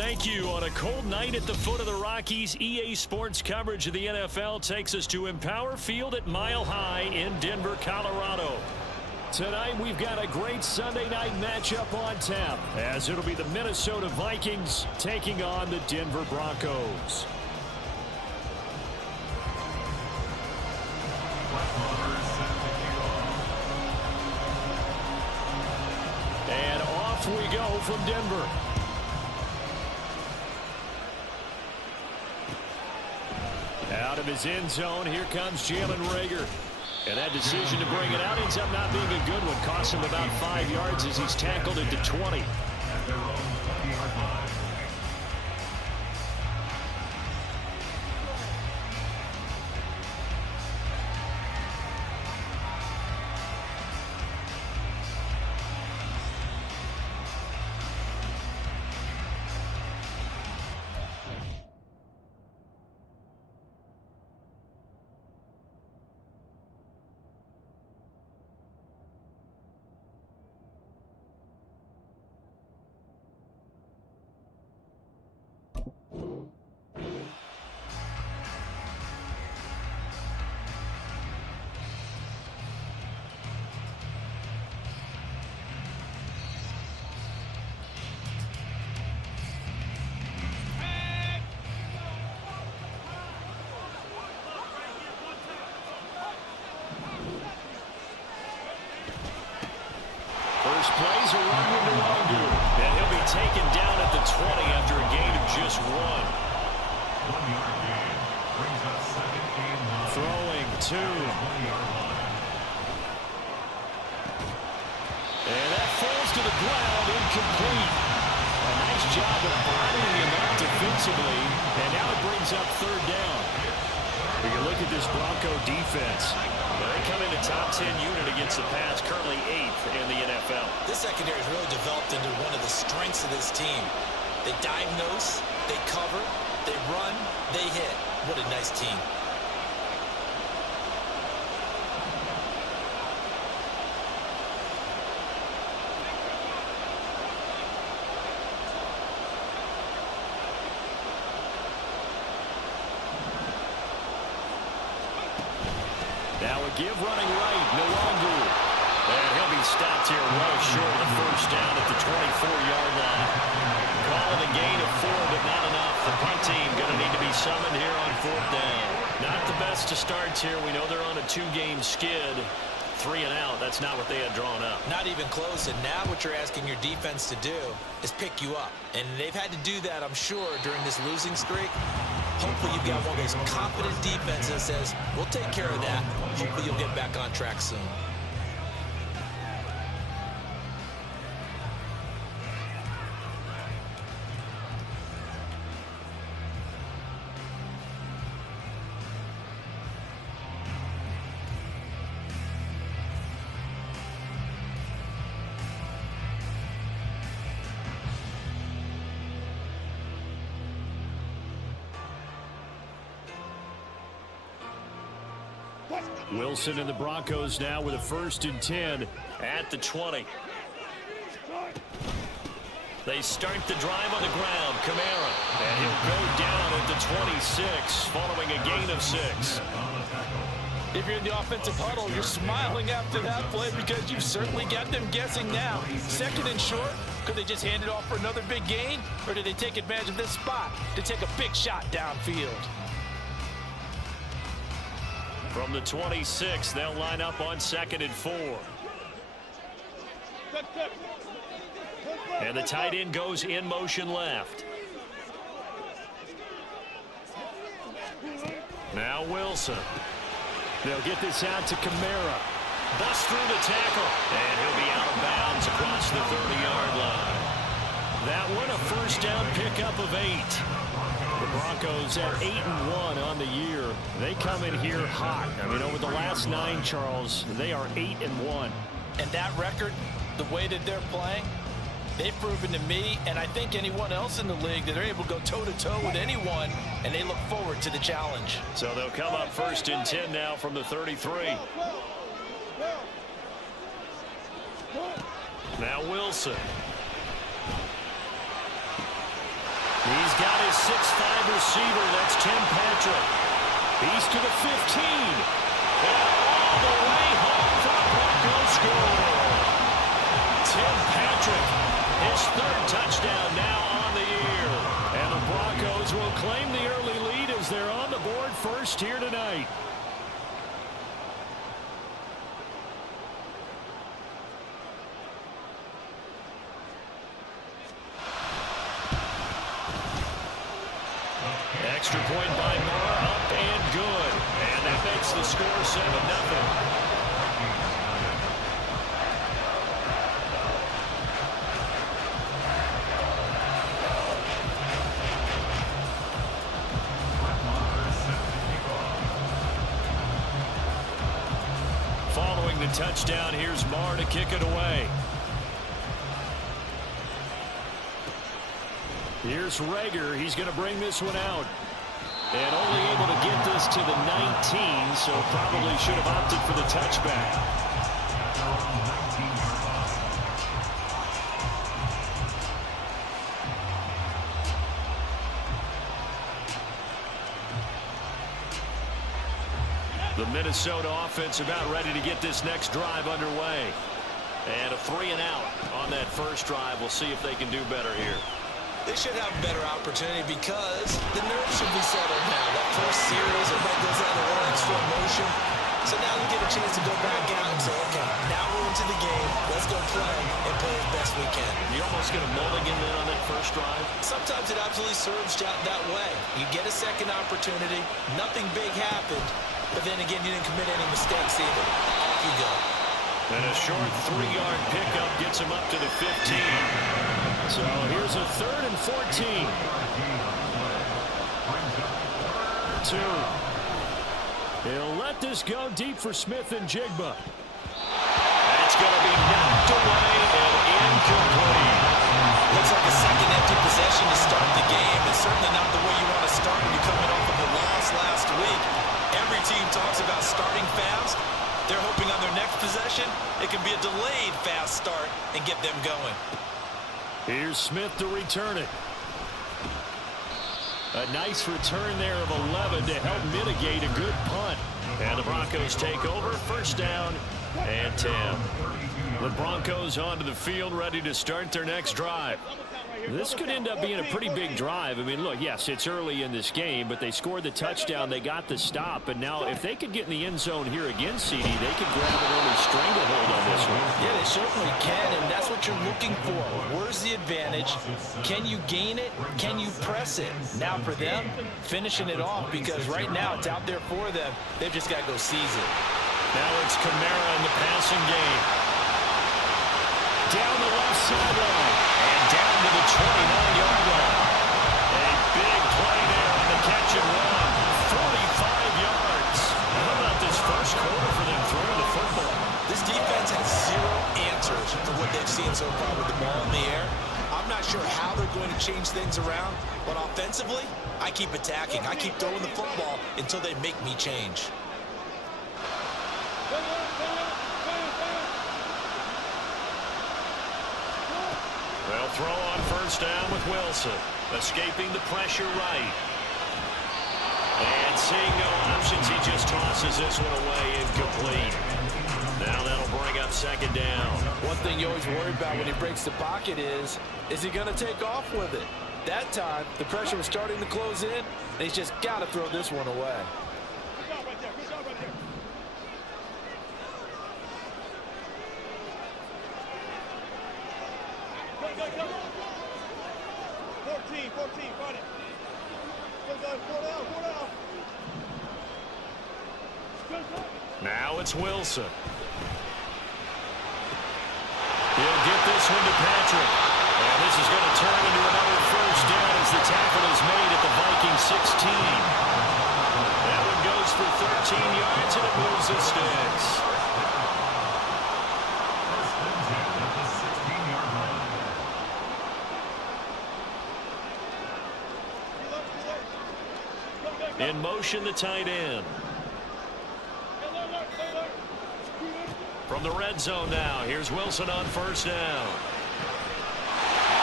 thank you. On a cold night at the foot of the Rockies, EA Sports coverage of the NFL takes us to Empower Field at Mile High in Denver, Colorado. Tonight, we've got a great Sunday night matchup on tap, as it'll be the Minnesota Vikings taking on the Denver Broncos. And off we go from Denver. Out of his end zone, here comes Jalen Reagor. And that decision to bring it out ends up not being a good one. Costs him about 5 yards as he's tackled at the 20. First plays a run into Longu. And he'll be taken down at the 20 after a gain of just 1. 1 yard gain. Brings up second and 9. Throwing 2. And that falls to the ground, incomplete. A nice job of bottling him up defensively. And now it brings up 3rd down. We can look at this Bronco defense. They come in a top 10 unit against the pass, currently 8th in the NFL. This secondary has really developed into one of the strengths of this team. They diagnose, they cover, they run, they hit. What a nice team. Now a give running right, Nwangwu. And he'll be stopped here well short of the first down at the 24-yard line. Calling a gain of 4, but not enough. The punt team going to need to be summoned here on 4th down. Not the best of starts here. We know they're on a 2-game skid. 3 and out. That's not what they had drawn up. Not even close. And now what you're asking your defense to do is pick you up. And they've had to do that, I'm sure, during this losing streak. Hopefully you've got one of those confident defenses that says, we'll take care of that. Hopefully you'll get back on track soon. Wilson and the Broncos now with a 1st and 10 at the 20. They start the drive on the ground. Kamara. And he'll go down at the 26 following a gain of 6. If you're in the offensive huddle, you're smiling after that play because you've certainly got them guessing now. 2nd and short. Could they just hand it off for another big gain? Or did they take advantage of this spot to take a big shot downfield? From the 26, they'll line up on 2nd and 4. And the tight end goes in motion left. Now Wilson. They'll get this out to Kamara. Bust through the tackle. And he'll be out of bounds across the 30-yard line. That one a 1st down pickup of 8. The Broncos at 8-1 on the year. They come in here hot. I mean, over the last 9, Charles, they are 8-1. And that record, the way that they're playing, they've proven to me, and I think anyone else in the league, that they're able to go toe-to-toe with anyone, and they look forward to the challenge. So they'll come up 1st and 10 now from the 33. Now Wilson. got his 6'5" receiver. That's Tim Patrick. He's to the 15. And all the way home for the Broncos score. Tim Patrick, his third touchdown now on the year. And the Broncos will claim the early lead as they're on the board first here tonight. Extra point by Moore, up and good. And that makes the score 7-0. Following the touchdown, here's Moore to kick it away. Here's Rager. He's going to bring this one out. And only able to get this to the 19, so probably should have opted for the touchback. The Minnesota offense about ready to get this next drive underway. And a 3-and-out on that first drive. We'll see if they can do better here. They should have a better opportunity because the nerves should be settled now. That first series, everybody goes out of one extra motion. So now we get a chance to go back out and say, okay, now we're into the game. Let's go play and play as best we can. You almost get a mulligan then on that first drive? Sometimes it absolutely serves that way. You get a second opportunity. Nothing big happened. But then again, you didn't commit any mistakes either. Off you go. And a short 3-yard pickup gets him up to the 15. So here's a 3rd and 14. 2. He'll let this go deep for Smith and Jigba. That's going to be knocked away and incomplete. Looks like a second empty possession to start the game. It's certainly not the way you want to start when you're coming off of a loss last week. Every team talks about starting fast. They're hoping on their next possession it can be a delayed fast start and get them going. Here's Smith to return it. A nice return there of 11 to help mitigate a good punt. And the Broncos take over. First down and 10. The Broncos onto the field ready to start their next drive. This could end up being a pretty big drive. I mean, look, yes, it's early in this game, but they scored the touchdown. They got the stop. And now if they could get in the end zone here again, CD, they could grab an early stranglehold on this one. Yeah, they certainly can, and that's what you're looking for. Where's the advantage? Can you gain it? Can you press it? Now for them, finishing it off, because right now it's out there for them. They've just got to go seize it. Now it's Kamara in the passing game. Down the left sideline and down to the 29-yard line. A big play there on the catch and run. 45 yards. How about this first quarter for them throwing the football? This defense has zero answers for what they've seen so far with the ball in the air. I'm not sure how they're going to change things around, but offensively, I keep attacking. I keep throwing the football until they make me change. They'll throw on first down with Wilson. Escaping the pressure right. And seeing no options, he just tosses this one away incomplete. Now that'll bring up second down. One thing you always worry about when he breaks the pocket is he going to take off with it? That time, the pressure was starting to close in, and he's just got to throw this one away. Now it's Wilson. He'll get this one to Patrick. And this is going to turn into another first down as the tackle is made at the Vikings 16. That one goes for 13 yards and it moves the sticks. In motion, the tight end. From the red zone now, here's Wilson on first down.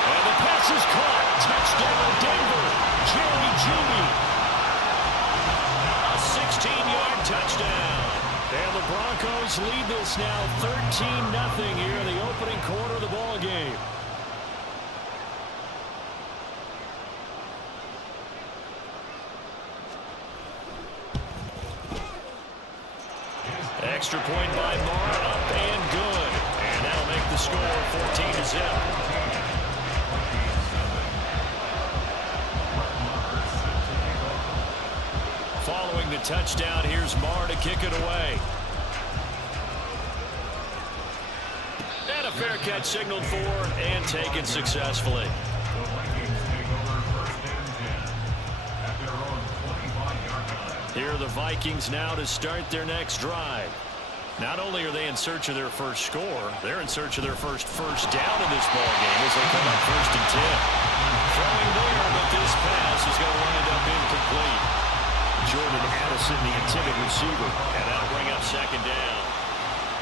And the pass is caught. Touchdown, Denver. Jerry Jeudy. A 16-yard touchdown. And the Broncos lead this now 13-0 here in the opening quarter of the ball game. Extra point by Marr, up and good. And that'll make the score 14-0. Following the touchdown, here's Marr to kick it away. And a fair catch signaled for and taken successfully. Here are the Vikings now to start their next drive. Not only are they in search of their first score, they're in search of their first down in this ball game as they come up 1st and 10. Throwing there, but this pass is going to wind up incomplete. Jordan Addison, the intended receiver, and that'll bring up 2nd down.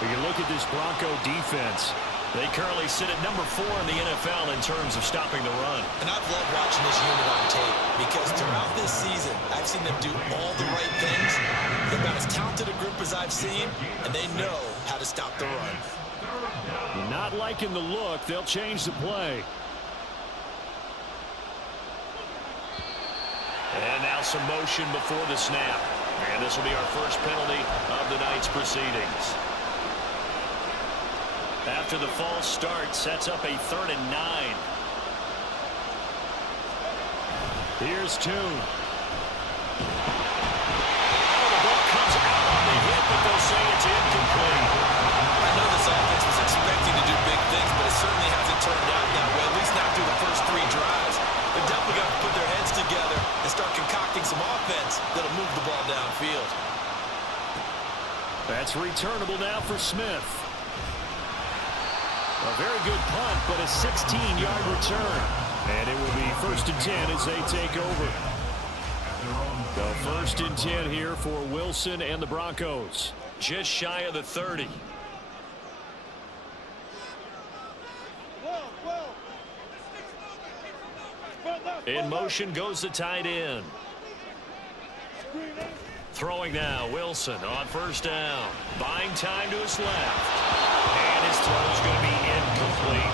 When you look at this Bronco defense, they currently sit at number 4 in the NFL in terms of stopping the run. And I've loved watching this unit on tape because throughout this season, I've seen them do all the right things. They're about as talented a group as I've seen, and they know how to stop the run. Not liking the look. They'll change the play. And now some motion before the snap. And this will be our first penalty of the night's proceedings. After the false start, sets up a 3rd and 9. Here's Tune. Oh, the ball comes out on the hit, but they'll say it's incomplete. I know this offense was expecting to do big things, but it certainly hasn't turned out that way, at least not through the first 3 drives. They've definitely got to put their heads together and start concocting some offense that'll move the ball downfield. That's returnable now for Smith. A very good punt, but a 16-yard return. And it will be 1st and 10 as they take over. The 1st and 10 here for Wilson and the Broncos. Just shy of the 30. In motion goes the tight end. Throwing now, Wilson on 1st down. Buying time to his left. And his throw is going to be incomplete.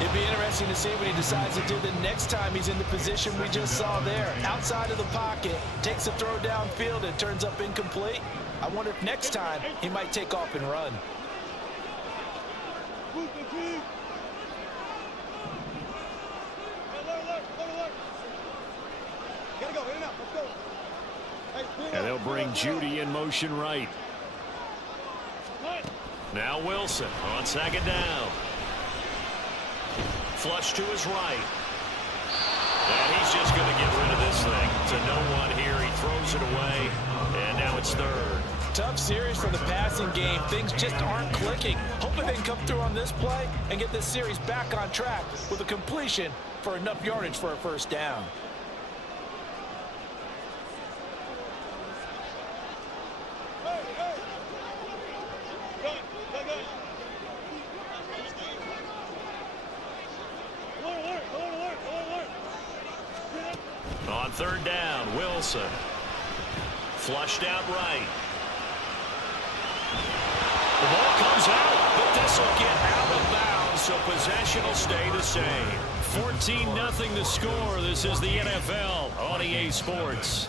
It'd be interesting to see what he decides to do the next time he's in the position we just saw there. Outside of the pocket, takes a throw downfield, and turns up incomplete. I wonder if next time he might take off and run. And they'll bring Jeudy in motion right. Now Wilson on 2nd down. Flush to his right. And he's just going to get rid of this thing. It's a no-1 here. He throws it away. And now it's 3rd. Tough series for the passing game. Things just aren't clicking. Hoping they can come through on this play and get this series back on track with a completion for enough yardage for a 1st down. On 3rd down, Wilson. Flushed out right. The ball comes out, but this will get out of bounds, so possession will stay the same. 14-0 the score. This is the NFL on EA Sports.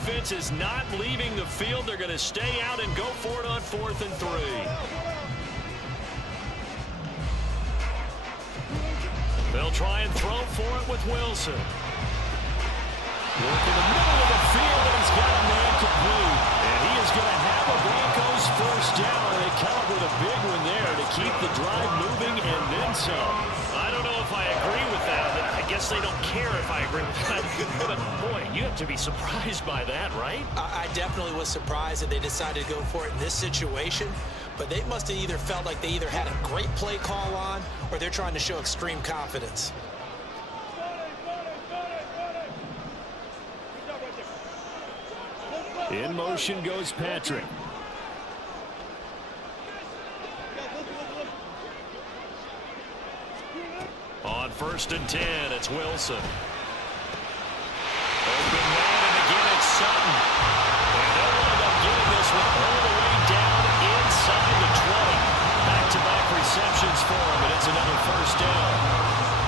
offense is not leaving the field. They're going to stay out and go for it on 4th and 3. They'll try and throw for it with Wilson. Work in the middle of the field, and he's got a man complete. And he is going to have a Broncos first down. They come up with a big one there to keep the drive moving and then some. I don't know if I agree with that. I guess they don't care if I agree with that. But, boy, you have to be surprised by that, right? I definitely was surprised that they decided to go for it in this situation. But they must have either felt like they either had a great play call on or they're trying to show extreme confidence. In motion goes Patrick. On 1st and 10, it's Wilson. Open man, and again it's Sutton. And they'll end up getting this one all the way down inside the 20. Back-to-back receptions for him, and it's another first down.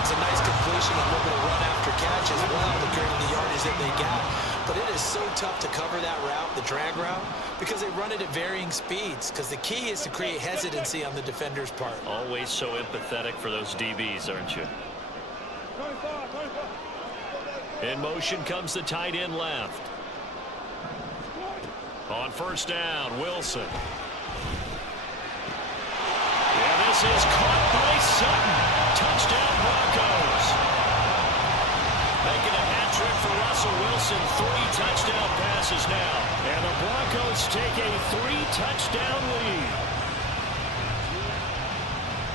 It's a nice completion, a little bit of run after catch as well, compared to the yardage that they got. But it is so tough to cover that route, the drag route, because they run it at varying speeds. Because the key is to create hesitancy on the defender's part. Always so empathetic for those DBs, aren't you? In motion comes the tight end left. On 1st down, Wilson. Yeah, this is caught by Sutton. Touchdown, Broncos. Making a hat trick for Russell Wilson. 3 touchdown passes now. And the Broncos take a 3-touchdown lead.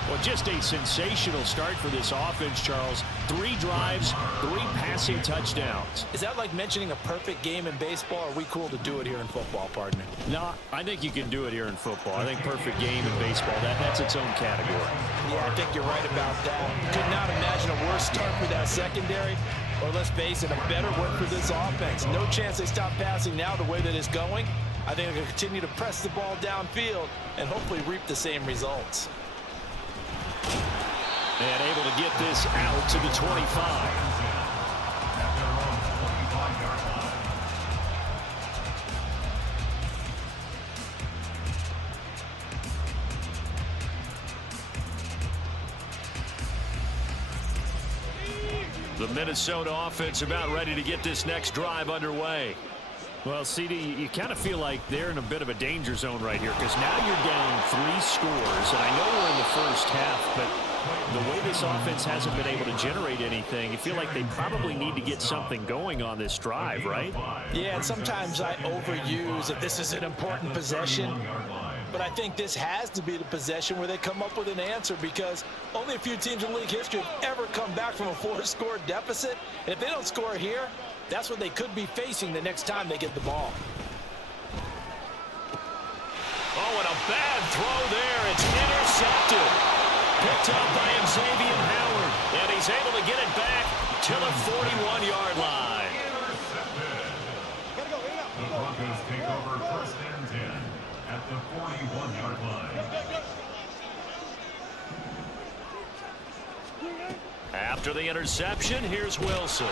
Well, just a sensational start for this offense, Charles. 3 drives, 3 passing touchdowns. Is that like mentioning a perfect game in baseball? Or are we cool to do it here in football, partner? No, I think you can do it here in football. I think perfect game in baseball, that's its own category. Yeah, I think you're right about that. Could not imagine a worse start for that secondary. Or let's face it, a better one for this offense. No chance they stop passing now the way that it's going. I think they're going to continue to press the ball downfield and hopefully reap the same results. And able to get this out to the 25. The Minnesota offense about ready to get this next drive underway. Well, CD, you kind of feel like they're in a bit of a danger zone right here because now you're down 3 scores. And I know we're in the first half, but the way this offense hasn't been able to generate anything, you feel like they probably need to get something going on this drive, right? Yeah, and sometimes I overuse if this is an important possession. But I think this has to be the possession where they come up with an answer because only a few teams in league history have ever come back from a 4-score deficit. And if they don't score here, that's what they could be facing the next time they get the ball. Oh, and a bad throw there. It's intercepted. Picked up by Xavier Howard. And he's able to get it back to the 41-yard line. The Broncos take over 1st and 10 at the 41-yard line. After the interception, here's Wilson.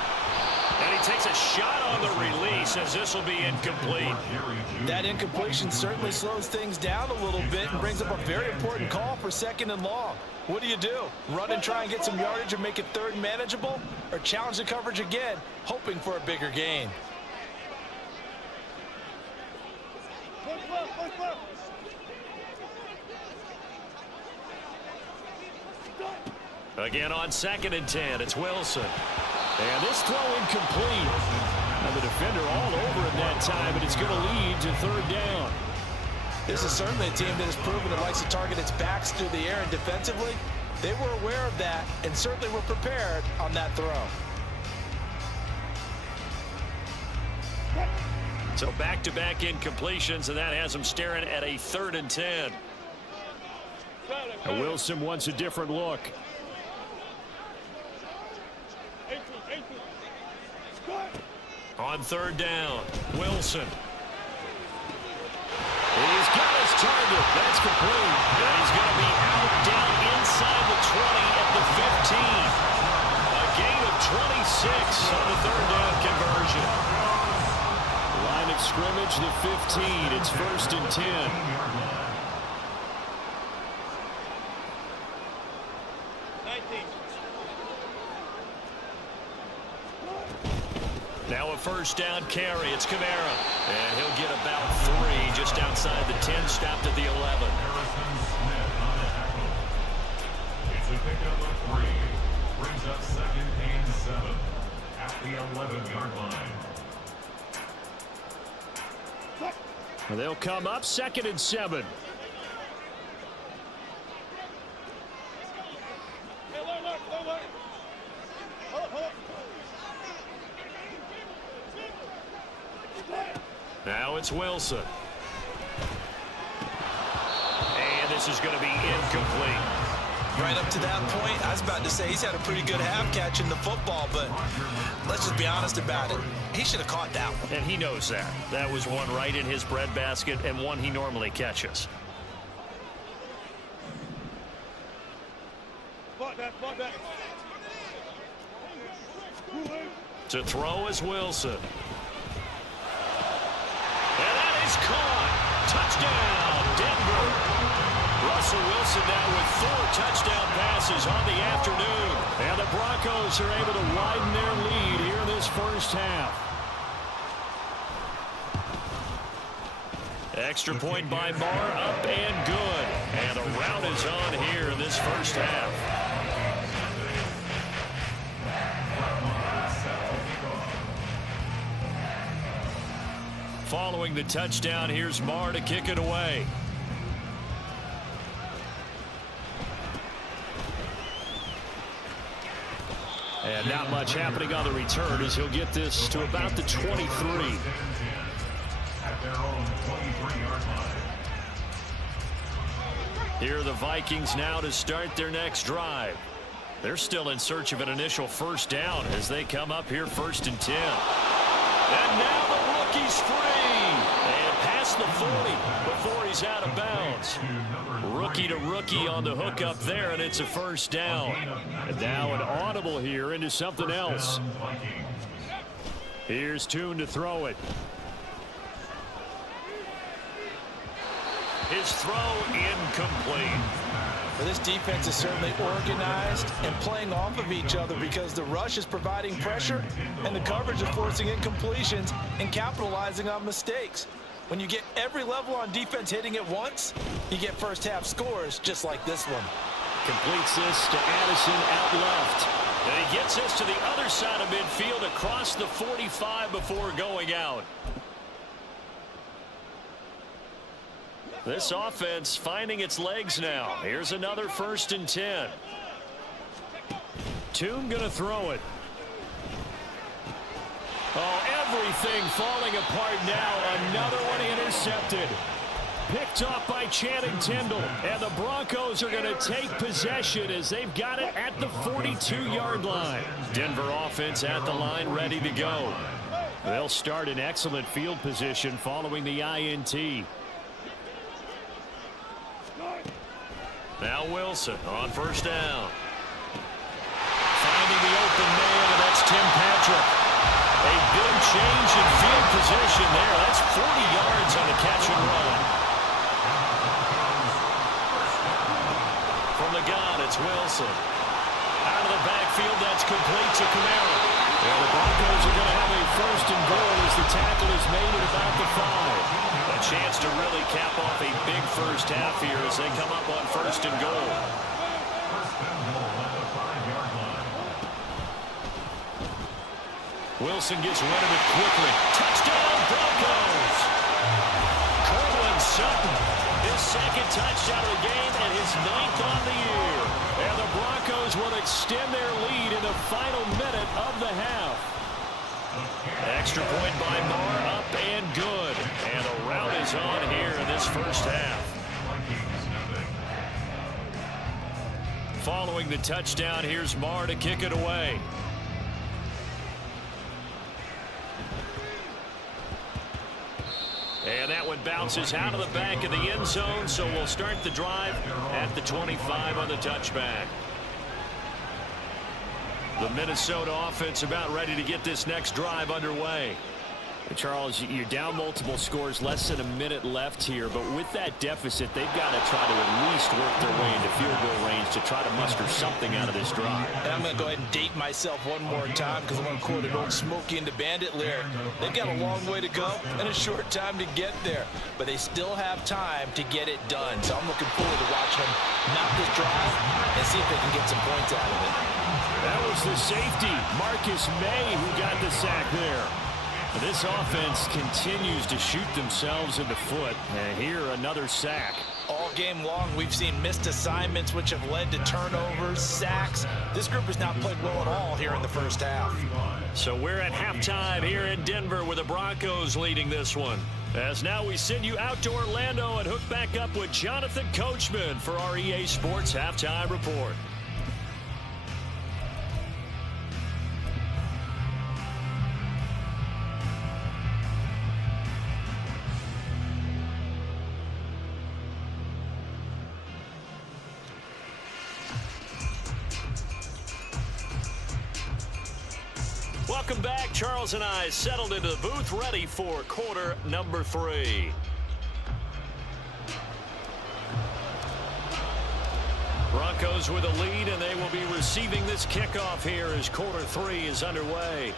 And he takes a shot on the release as this will be incomplete. That incompletion certainly slows things down a little bit and brings up a very important call for 2nd and long. What do? Run and try and get some yardage and make it 3rd and manageable? Or challenge the coverage again, hoping for a bigger gain? Again on 2nd and 10, it's Wilson. And this throw incomplete. Now the defender all over him that time, and it's going to lead to 3rd down. This is certainly a team that has proven it likes to target its backs through the air and defensively. They were aware of that and certainly were prepared on that throw. So back-to-back incompletions, and that has them staring at a 3rd and 10. Now Wilson wants a different look. On 3rd down, Wilson. He's got his target. That's complete. And he's going to be out down inside the 20 at the 15. A gain of 26 on the 3rd down conversion. Line approach the 15. It's 1st and 10. Now a 1st down carry. It's Kamara. And he'll get about 3 just outside the 10, stopped at the 11. It's a pickup of 3. Brings up 2nd and 7 at the 11-yard line. They'll come up 2nd and 7. Now it's Wilson. And this is going to be incomplete. Right up to that point, I was about to say he's had a pretty good half catching the football, but let's just be honest about it. He should have caught that one. And he knows that. That was one right in his breadbasket and one he normally catches. To throw is Wilson. And that is caught. Touchdown, Denver. Russell Wilson now with 4 touchdown passes on the afternoon. And the Broncos are able to widen their lead here in this first half. Extra point by Marr, up and good. And the rout is on here in this first half. Following the touchdown, here's Marr to kick it away. And not much happening on the return as he'll get this to about the 23. At their own 23-yard line. Here are the Vikings now to start their next drive. They're still in search of an initial 1st down as they come up here 1st and 10. And now the rookie's free. And past the 40 before he's out of bounds. Rookie to rookie on the hook up there, and it's a 1st down. And now an audible here into something else. Here's Tune to throw it. His throw incomplete. Well, this defense is certainly organized and playing off of each other because the rush is providing pressure and the coverage is forcing incompletions and capitalizing on mistakes. When you get every level on defense hitting at once, you get first half scores just like this one. Completes this to Addison out left. And he gets this to the other side of midfield across the 45 before going out. This offense finding its legs now. Here's another 1st and 10. Tune gonna throw it. Oh, everything falling apart now. Another one intercepted. Picked off by Channing Tindall. And the Broncos are going to take possession as they've got it at the 42-yard line. Denver offense at the line, ready to go. They'll start in excellent field position following the INT. Now Wilson on 1st down. Finding the open man, and that's Tim Patrick. A big change in field position there. That's 40 yards on the catch and run. From the gun, it's Wilson. Out of the backfield, that's complete to Kamara. And the Broncos are going to have a 1st and goal as the tackle is made at about the 5. A chance to really cap off a big first half here as they come up on 1st and goal. Wilson gets rid of it quickly. Touchdown, Broncos! Cortland Sutton, his 2nd touchdown of the game and his 9th on the year. And the Broncos will extend their lead in the final minute of the half. Extra point by Marr, up and good. And the rout is on here in this first half. Following the touchdown, here's Marr to kick it away. And that one bounces out of the back of the end zone, so we'll start the drive at the 25 on the touchback. The Minnesota offense about ready to get this next drive underway. Charles, you're down multiple scores, less than a minute left here, but with that deficit, they've got to try to at least work their way into field goal range to try to muster something out of this drive. And I'm going to go ahead and date myself one more time because I'm going to quote an old Smokey and the Bandit lyric. They've got a long way to go and a short time to get there, but they still have time to get it done. So I'm looking forward to watching them mount this drive and see if they can get some points out of it. That was the safety, Marcus May, who got the sack there. This offense continues to shoot themselves in the foot. And here, another sack. All game long, we've seen missed assignments, which have led to turnovers, sacks. This group has not played well at all here in the first half. So we're at halftime here in Denver with the Broncos leading this one. As now we send you out to Orlando and hook back up with Jonathan Coachman for our EA Sports Halftime Report. Welcome back. Charles and I settled into the booth, ready for quarter number 3. Broncos with a lead, and they will be receiving this kickoff here as quarter 3 is underway.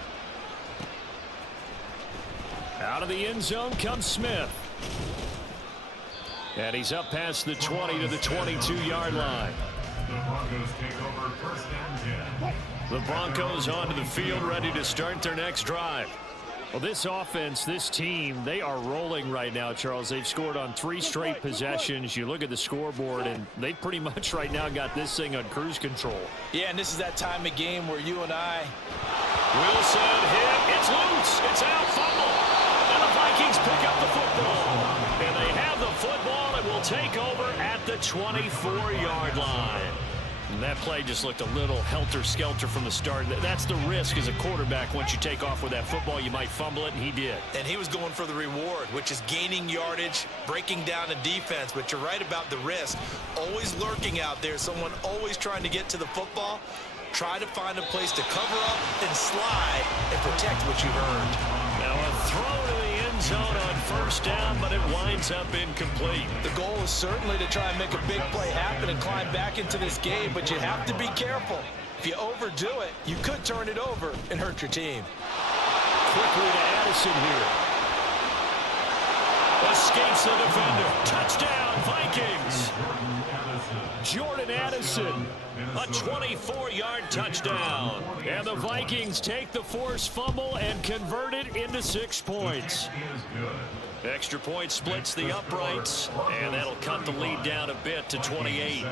Out of the end zone comes Smith. And he's up past the 20 to the 22-yard line. The Broncos take over first and 10. The Broncos onto the field, ready to start their next drive. Well, this offense, this team, they are rolling right now, Charles. They've scored on 3 straight possessions. You look at the scoreboard, and they pretty much right now got this thing on cruise control. Yeah, and this is that time of game where you and I... Wilson hit. It's loose. It's out. Fumble. And the Vikings pick up the football. And they have the football and will take over at the 24-yard line. And that play just looked a little helter-skelter from the start. That's the risk as a quarterback. Once you take off with that football, you might fumble it, and he did. And he was going for the reward, which is gaining yardage, breaking down a defense. But you're right about the risk. Always lurking out there, someone always trying to get to the football. Try to find a place to cover up and slide and protect what you've earned. Now a throw to the end zone on first down, but it winds up incomplete. The goal is certainly to try and make a big play happen and climb back into this game, but you have to be careful. If you overdo it, you could turn it over and hurt your team. Quickly to Addison here. Escapes the defender. Touchdown, Vikings. Jordan Addison, a 24-yard touchdown. And the Vikings take the forced fumble and convert it into 6 points. Extra point splits the uprights, and that'll cut the lead down a bit to 28.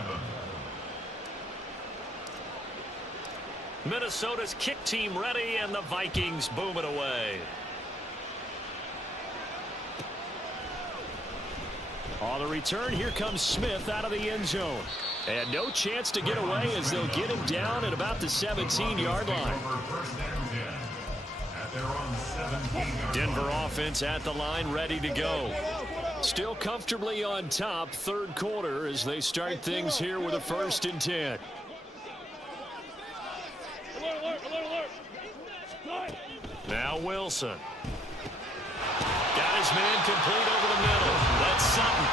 Minnesota's kick team ready, and the Vikings boom it away. On the return, here comes Smith out of the end zone. And no chance to get away as they'll get him down at about the 17-yard line. Denver offense at the line, ready to go. Still comfortably on top, third quarter as they start things here with a 1st and 10. Now Wilson. Got his man complete over the middle. That's Sutton.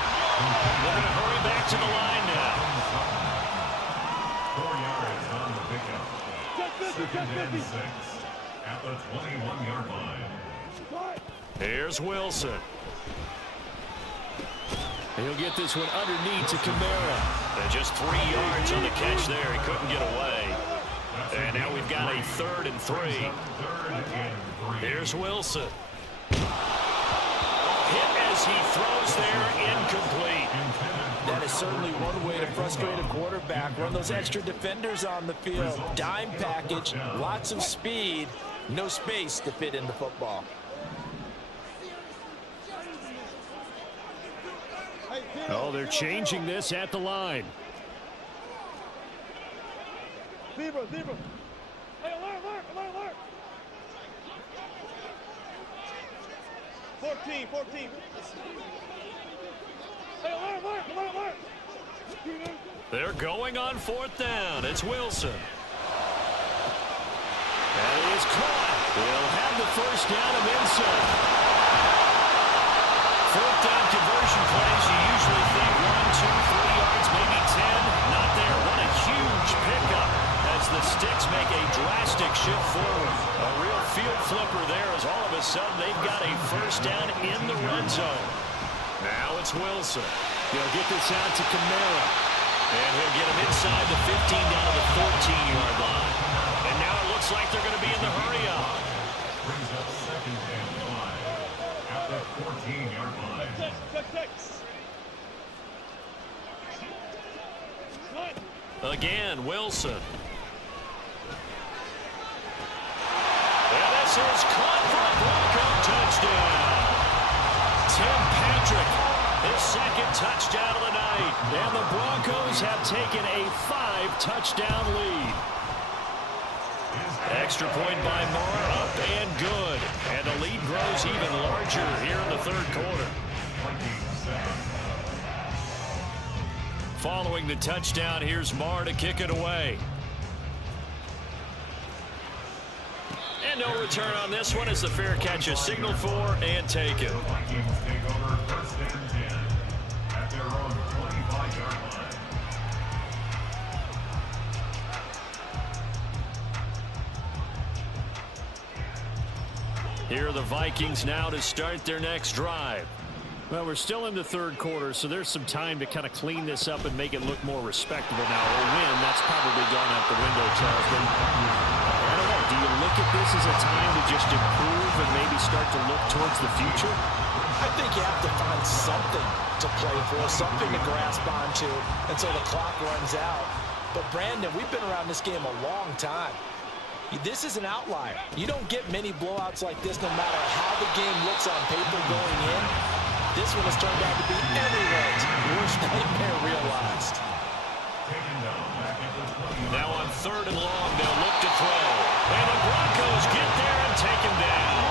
They're going to hurry back to the line now. 4 yards on the pickup. 2nd and 6 at the 21-yard line. Here's Wilson. He'll get this one underneath to Kamara. And just 3 yards on the catch there. He couldn't get away. And now we've got a 3rd and 3. Here's Wilson. Hit as he throws there, incomplete. That is certainly one way to frustrate a quarterback. Run those extra defenders on the field. Dime package, lots of speed, no space to fit in the football. Oh, they're changing this at the line. Zebra. Hey, alert. 14. Hey, alert. They're going on 4th down. It's Wilson. And he is caught. They'll have the first down of inside. Fourth down conversion plays, you usually think 1, 2, 3 yards, maybe 10. Not there. What a huge pickup as the Sticks make a drastic shift forward. A real field flipper there as all of a sudden they've got a first down in the red zone. Now it's Wilson. He'll get this out to Kamara. And he'll get him inside the 15 down to the 14-yard line. And now it looks like they're going to be in the hurry-up. Brings up second and 5 at the 14-yard line. Again, Wilson. And this is caught for a Bronco touchdown. Tim Patrick, his second touchdown of the night. And the Broncos have taken a 5-touchdown lead. Extra point by Moore, up and good. And the lead grows even larger here in the third quarter. Following the touchdown, here's Moore to kick it away. And no return on this one as the fair catch is signaled for and taken. The Vikings take over first and 10 at their own 25-yard line. Here are the Vikings now to start their next drive. Well, we're still in the third quarter, so there's some time to kind of clean this up and make it look more respectable now. A win, that's probably gone out the window, Charles. But I don't know. Do you look at this as a time to just improve and maybe start to look towards the future? I think you have to find something to play for, something to grasp onto until the clock runs out. But, Brandon, we've been around this game a long time. This is an outlier. You don't get many blowouts like this no matter how the game looks on paper going in. This one has turned out to be everyone's worst nightmare realized. Now on third and long, they'll look to throw. And the Broncos get there and take him down.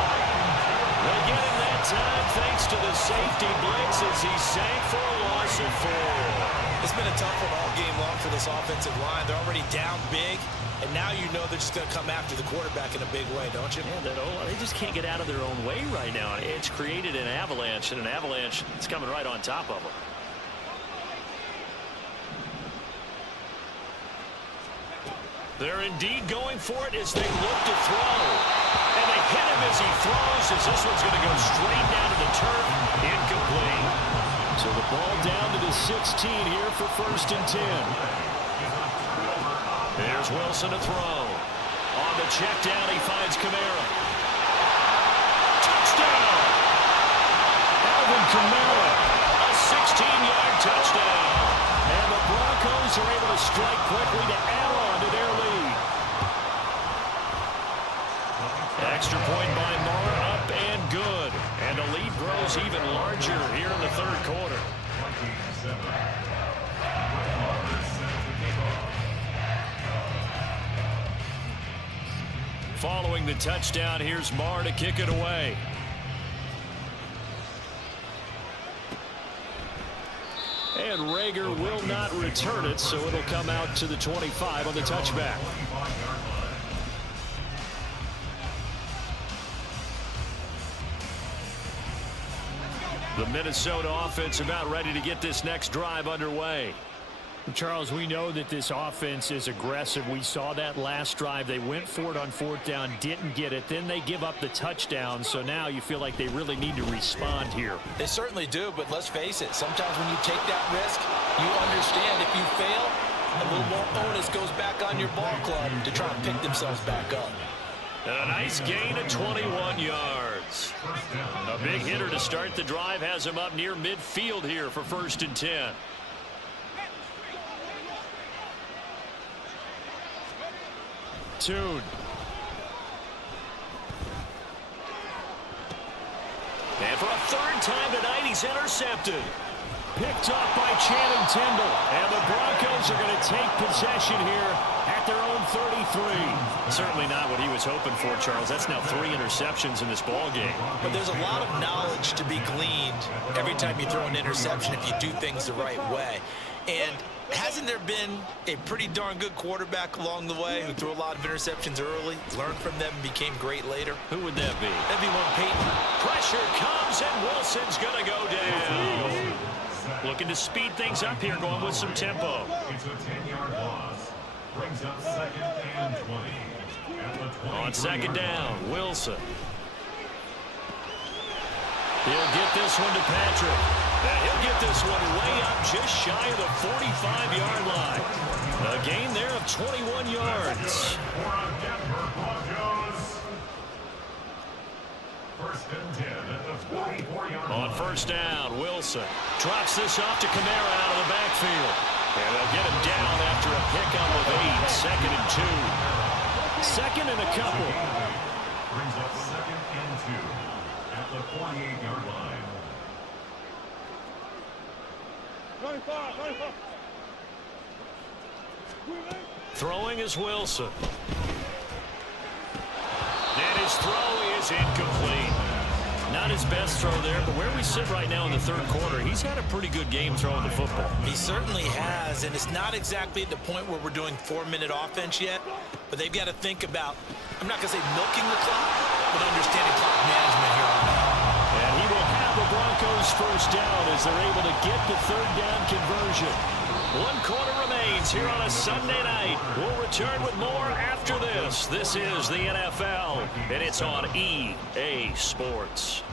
They get him that time thanks to the safety blitz as he sank for a loss of 4. It's been a tough one all game long for this offensive line. They're already down big, and now you know they're just going to come after the quarterback in a big way, don't you? Yeah, they just can't get out of their own way right now. It's created an avalanche, and an avalanche is coming right on top of them. They're indeed going for it as they look to throw. And they hit him as he throws as this one's going to go straight down to the turf. Incomplete. So the ball down to the 16 here for first and 10. There's Wilson to throw. On the check down, he finds Kamara. Touchdown! Alvin Kamara, a 16-yard touchdown. And the Broncos are able to strike quickly to add on to their lead. Extra point by Moore, up and good. And the lead grows even larger here in the third quarter. Following the touchdown, here's Moore to kick it away. And Rager will not return it, so it'll come out to the 25 on the touchback. The Minnesota offense about ready to get this next drive underway. Charles, we know that this offense is aggressive. We saw that last drive. They went for it on fourth down, didn't get it. Then they give up the touchdown. So now you feel like they really need to respond here. They certainly do, but let's face it. Sometimes when you take that risk, you understand if you fail, a little more onus goes back on your ball club to try and pick themselves back up. And a nice gain of 21 yards. A big hitter to start the drive has him up near midfield here for first and 10. Tune. And for a third time tonight, he's intercepted. Picked off by Channing Tindall. And the Broncos are going to take possession here at their own 33. Certainly not what he was hoping for, Charles. That's now 3 interceptions in this ball game. But there's a lot of knowledge to be gleaned every time you throw an interception if you do things the right way. And hasn't there been a pretty darn good quarterback along the way who threw a lot of interceptions early, learned from them, and became great later? Who would that be? That'd be one Peyton. Pressure comes, and Wilson's going to go down. Looking to speed things up here, going with some tempo. It's a 10-yard loss. Brings up second and 20. At the 23 On second down, Wilson. He'll get this one to Patrick. And he'll get this one way up just shy of the 45-yard line. A gain there of 21 yards. For a Denver Broncos. First and 10 at the 44-yard line. On first down, Wilson drops this off to Kamara out of the backfield. And they'll get him down after a pickup of 8. Second and 2. Second and a couple. Brings up second and 2 at the 48-yard line. 95, 95. Throwing is Wilson. And his throw is incomplete. Not his best throw there, but where we sit right now in the third quarter, he's had a pretty good game throwing the football. He certainly has, and it's not exactly at the point where we're doing 4-minute offense yet, but they've got to think about, I'm not going to say milking the clock, but understanding clock management here on out. And he will have the Broncos first down as they're able to get the third down conversion. 1 quarter remains here on a Sunday night. We'll return with more after this. This is the NFL, and it's on EA Sports.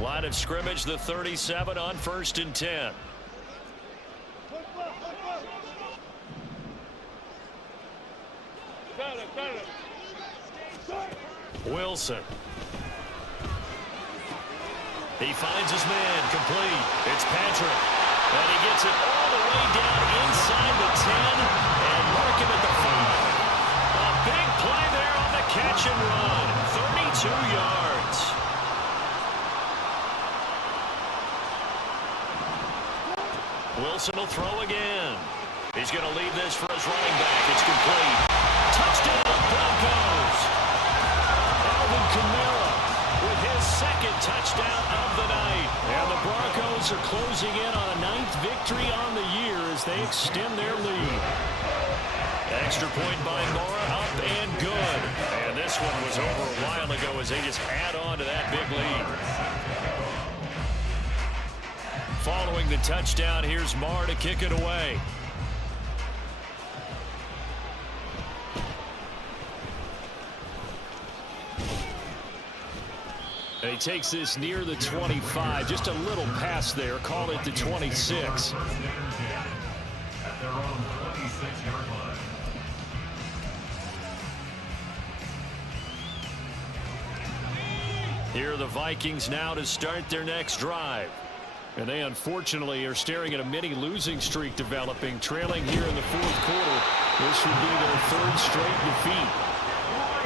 Line of scrimmage, the 37 on first and 10. Wilson. He finds his man, complete. It's Patrick. And he gets it all the way down inside the 10 and mark him at the 5. A big play there on the catch and run. 32 yards. Wilson will throw again. He's going to leave this for his running back. It's complete. Touchdown, Broncos. Alvin Kamara with his second touchdown of the night. And the Broncos are closing in on a 9th victory on the year as they extend their lead. Extra point by Mora, up and good. And this one was over a while ago as they just add on to that big lead. Following the touchdown, here's Marr to kick it away. And he takes this near the 25, just a little pass there, call it the 26. At their own 26-yard line. Here are the Vikings now to start their next drive. And they unfortunately are staring at a mini losing streak developing, trailing here in the fourth quarter. This would be their 3rd straight defeat.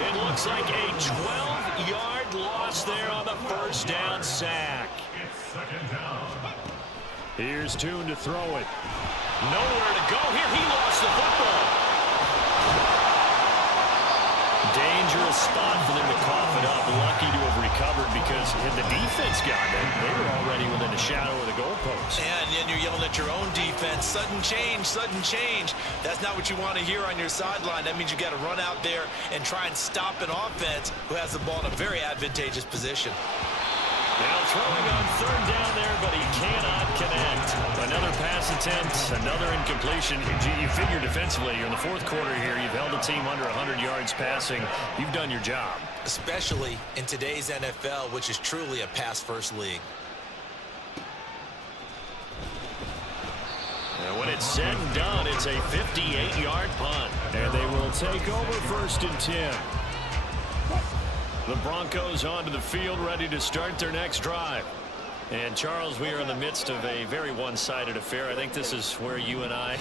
It looks like a 12-yard loss there on the first down sack. It's second down. Here's Tune to throw it. Nowhere to go here. He lost the football. Dangerous spot for them to cough it up. Lucky to have recovered because had the defense gotten it, they were already within the shadow of the goalpost. And then you're yelling at your own defense. Sudden change, sudden change. That's not what you want to hear on your sideline. That means you got to run out there and try and stop an offense who has the ball in a very advantageous position. Now throwing on third down there, but he cannot connect. Another pass attempt, another incompletion. You figure defensively, you're in the fourth quarter here. You've held a team under 100 yards passing. You've done your job. Especially in today's NFL, which is truly a pass-first league. And when it's said and done, it's a 58-yard punt. And they will take over first and 10. The Broncos onto the field, ready to start their next drive. And, Charles, we are in the midst of a very one-sided affair. I think this is where you and I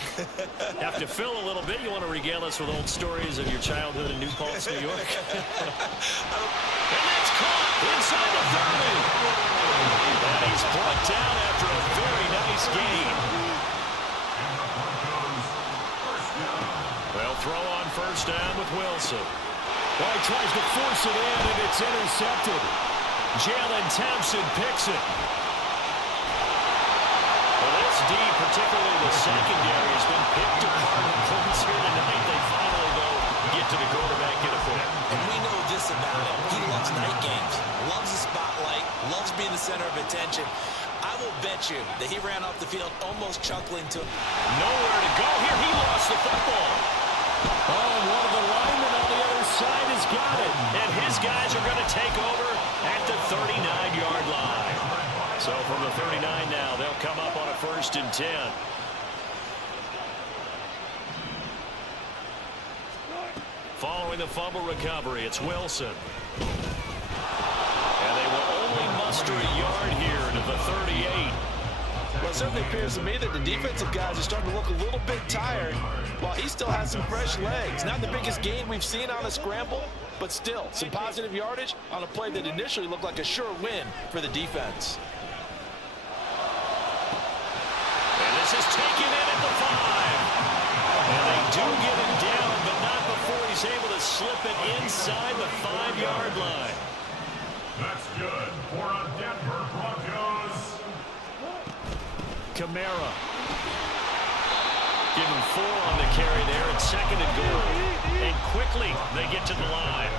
have to fill a little bit. You want to regale us with old stories of your childhood in New Paltz, New York? And that's caught inside the 30. And he's brought down after a very nice gain. Well, throw on first down with Wilson. Well, he tries to force it in, and it's intercepted. Jalen Thompson picks it. Well, this D, particularly the secondary, has been picked apart in points here tonight. They finally, though, get to the quarterback, get a pick. And we know this about him. He loves night games, loves the spotlight, loves being the center of attention. I will bet you that he ran off the field almost chuckling to nowhere to go here. He lost the football. Oh, and one of the linemen on the other side has got it. And his guys are going to take over at the 39-yard line. So from the 39 now, they'll come up on a 1st and 10. Following the fumble recovery, it's Wilson. And they will only muster a yard here to the 38. Well, it certainly appears to me that the defensive guys are starting to look a little bit tired, while he still has some fresh legs. Not the biggest gain we've seen on a scramble, but still some positive yardage on a play that initially looked like a sure win for the defense. And this is taken in at the 5. And they do get him down, but not before he's able to slip it inside the 5-yard line. That's good for a Denver Broncos. Kamara. Give him 4 on the carry there. It's 2nd and goal. And quickly they get to the line.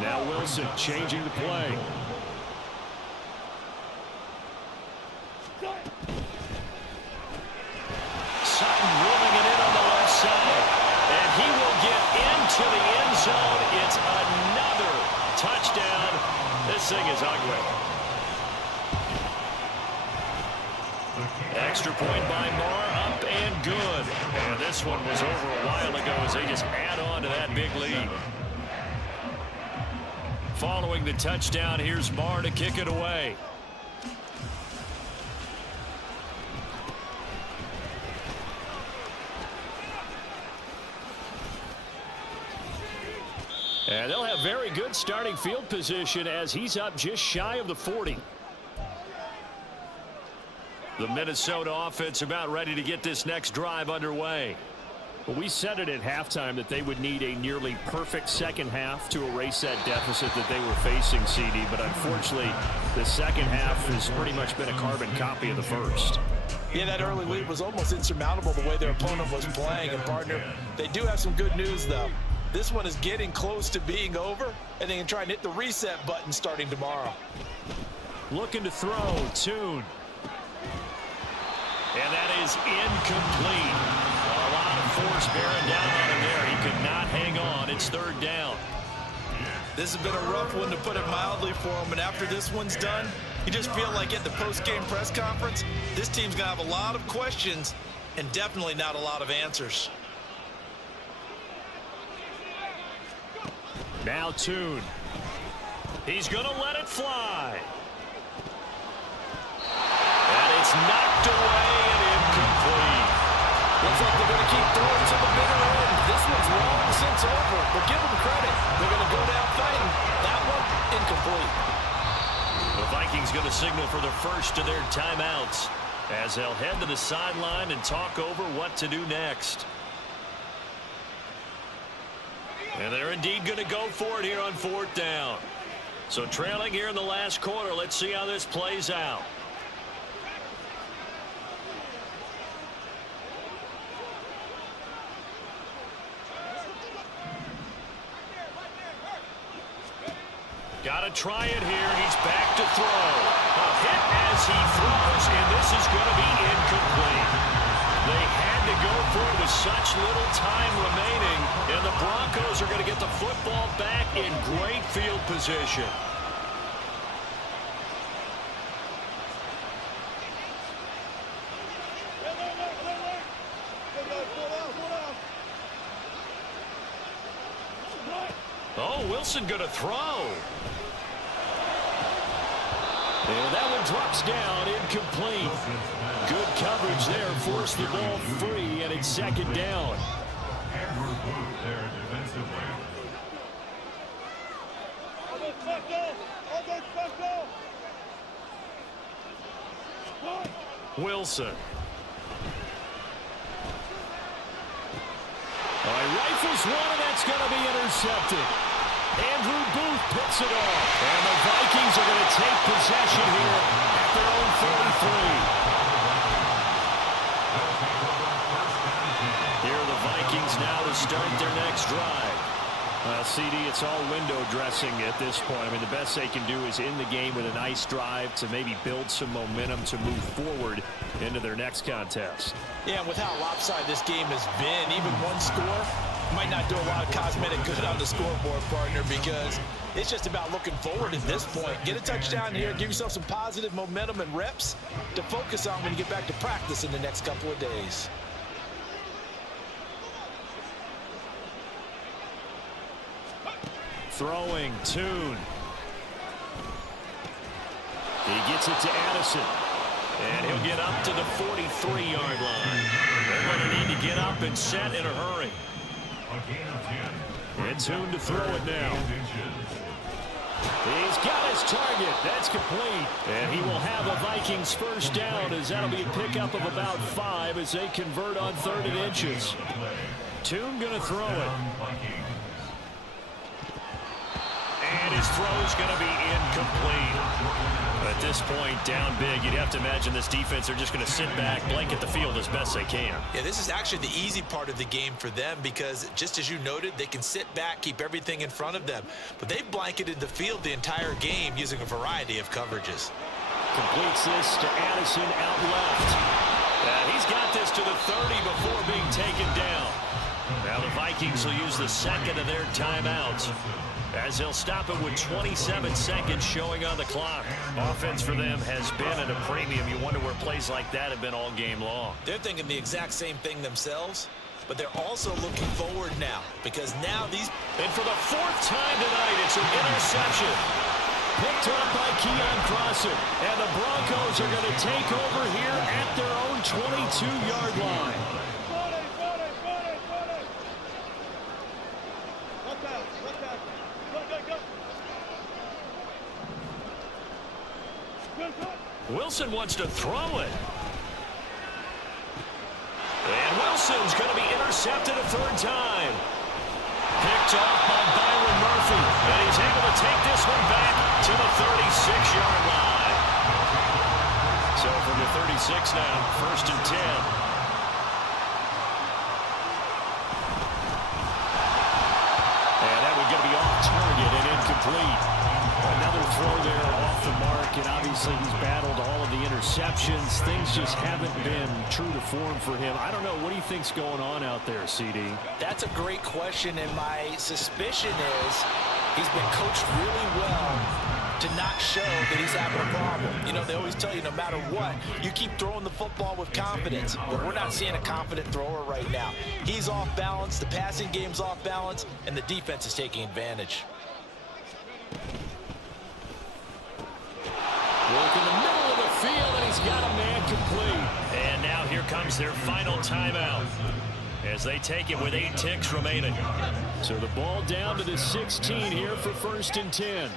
Now Wilson changing the play. Sutton rolling it in on the left side. And he will get into the end zone. It's another touchdown. This thing is ugly. Extra point by Marr, up and good. And this one was over a while ago as they just add on to that big lead. Following the touchdown, here's Marr to kick it away. And they'll have very good starting field position as he's up just shy of the 40. The Minnesota offense about ready to get this next drive underway. Well, we said it at halftime that they would need a nearly perfect second half to erase that deficit that they were facing, CD. But unfortunately, the second half has pretty much been a carbon copy of the first. Yeah, that early lead was almost insurmountable the way their opponent was playing. And, partner, they do have some good news, though. This one is getting close to being over, and they can try and hit the reset button starting tomorrow. Looking to throw, Tune. And that is incomplete. A lot of force bearing down on him there. He could not hang on. It's 3rd down. This has been a rough one, to put it mildly, for him. And after this one's done, you just feel like at the post-game press conference, this team's going to have a lot of questions and definitely not a lot of answers. Now Tune. He's going to let it fly. And it's knocked away and incomplete. Looks like they're going to keep throwing to the bitter end. This one's long since over, but give them credit. They're going to go down fighting. That one, incomplete. The Vikings going to signal for the first of their timeouts as they'll head to the sideline and talk over what to do next. And they're indeed going to go for it here on 4th down. So trailing here in the last quarter, let's see how this plays out. Got to try it here. He's back to throw. A hit as he throws, and this is going to be incomplete. They had to go for it with such little time remaining, and the Broncos are going to get the football back in great field position. Oh, Wilson going to throw. And that one drops down, incomplete. Good coverage there, forced the ball free, and it's 2nd down. Wilson. Oh, he rifles one, and that's going to be intercepted. Andrew Booth picks it off. And the Vikings are going to take possession here at their own 43. Here are the Vikings now to start their next drive. CD, it's all window dressing at this point. I mean, the best they can do is in the game with a nice drive to maybe build some momentum to move forward into their next contest. Yeah, and with how lopsided this game has been, even one score might not do a lot of cosmetic good on the scoreboard, partner, because it's just about looking forward at this point. Get a touchdown here, give yourself some positive momentum and reps to focus on when you get back to practice in the next couple of days. Throwing, Tune. He gets it to Addison. And he'll get up to the 43-yard line. They're going to need to get up and set in a hurry. And Tune to throw it now. He's got his target. That's complete. And he will have a Vikings first down, as that'll be a pickup of about 5 as they convert on 3rd and inches. Tune going to throw it. And his throw's going to be incomplete. At this point, down big, you'd have to imagine this defense are just going to sit back, blanket the field as best they can. Yeah, this is actually the easy part of the game for them because, just as you noted, they can sit back, keep everything in front of them. But they've blanketed the field the entire game using a variety of coverages. Completes this to Addison out left. He's got this to the 30 before being taken down. Now the Vikings will use the second of their timeouts, as they'll stop it with 27 seconds showing on the clock. Offense for them has been at a premium. You wonder where plays like that have been all game long. They're thinking the exact same thing themselves, but they're also looking forward now because now these... And for the 4th time tonight, it's an interception. Picked up by Keon Crosser. And the Broncos are going to take over here at their own 22-yard line. Wilson wants to throw it. And Wilson's going to be intercepted a 3rd time. Picked off by Byron Murphy. And he's able to take this one back to the 36-yard line. So from the 36 now, 1st and 10. And that one going to be off target and incomplete. Another throw there off the mark, and obviously he's battled all of the interceptions. Things just haven't been true to form for him. I don't know. What do you think's going on out there, CD? That's a great question, and my suspicion is he's been coached really well to not show that he's having a problem. You know, they always tell you no matter what, you keep throwing the football with confidence, but we're not seeing a confident thrower right now. He's off balance, the passing game's off balance, and the defense is taking advantage. Work in the middle of the field, and he's got a man complete. And now here comes their final timeout as they take it with 8 ticks remaining. So the ball down to the 16 here for 1st and 10.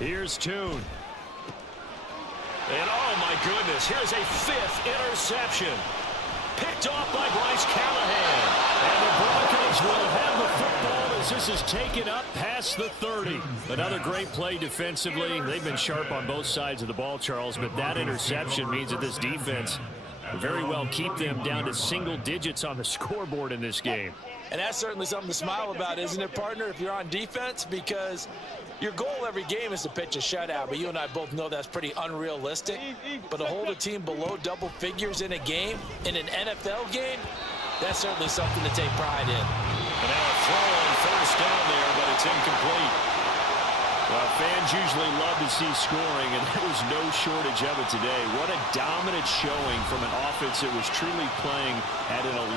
Here's Tune. And oh my goodness, here's a 5th interception. Picked off by Bryce Callahan. And the Broncos will have the football as this is taken up past the 30. Another great play defensively. They've been sharp on both sides of the ball, Charles, but that interception means that this defense very well keep them down to single digits on the scoreboard in this game. And that's certainly something to smile about, isn't it, partner, if you're on defense? Because your goal every game is to pitch a shutout, but you and I both know that's pretty unrealistic. But to hold a team below double figures in a game, in an NFL game, that's certainly something to take pride in. And now a throw on 1st down there, but it's incomplete. Well, fans usually love to see scoring, and there was no shortage of it today. What a dominant showing from an offense that was truly playing at an elite